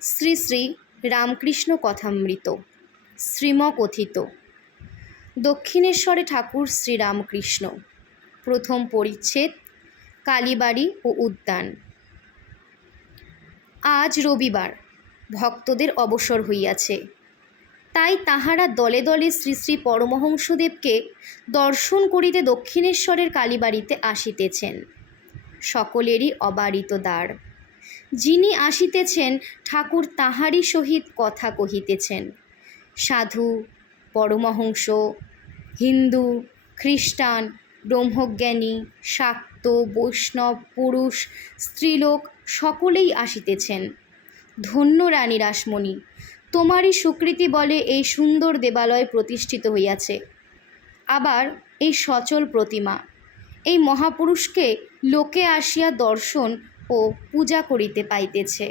শ্রী শ্রী রামকৃষ্ণ কথামৃত শ্রীমকথিত। দক্ষিণেশ্বরে ঠাকুর শ্রীরামকৃষ্ণ। প্রথম পরিচ্ছেদ, কালীবাড়ি ও উদ্যান। আজ রবিবার, ভক্তদের অবসর হইয়াছে, তাই তাহারা দলে দলে শ্রী শ্রী পরমহংসদেবকে দর্শন করিতে দক্ষিণেশ্বরের কালীবাড়িতে আসিতেছেন। সকলেরই অবারিত দ্বার। যিনি আসিতেছেন ঠাকুর তাহারই সহিত কথা কহিতেছেন। সাধু, পরমহংস, হিন্দু, খ্রিস্টান, ব্রহ্মজ্ঞানী, শাক্ত, বৈষ্ণব, পুরুষ, স্ত্রীলোক সকলেই আসিতেছেন। ধন্য রানী রাসমণি, তোমারই সুকৃতি বলে এই সুন্দর দেবালয় প্রতিষ্ঠিত হইয়াছে। আবার এই সচল প্রতিমা, এই মহাপুরুষকে লোকে আসিয়া দর্শন ও পূজা করিতে পাইতেছে।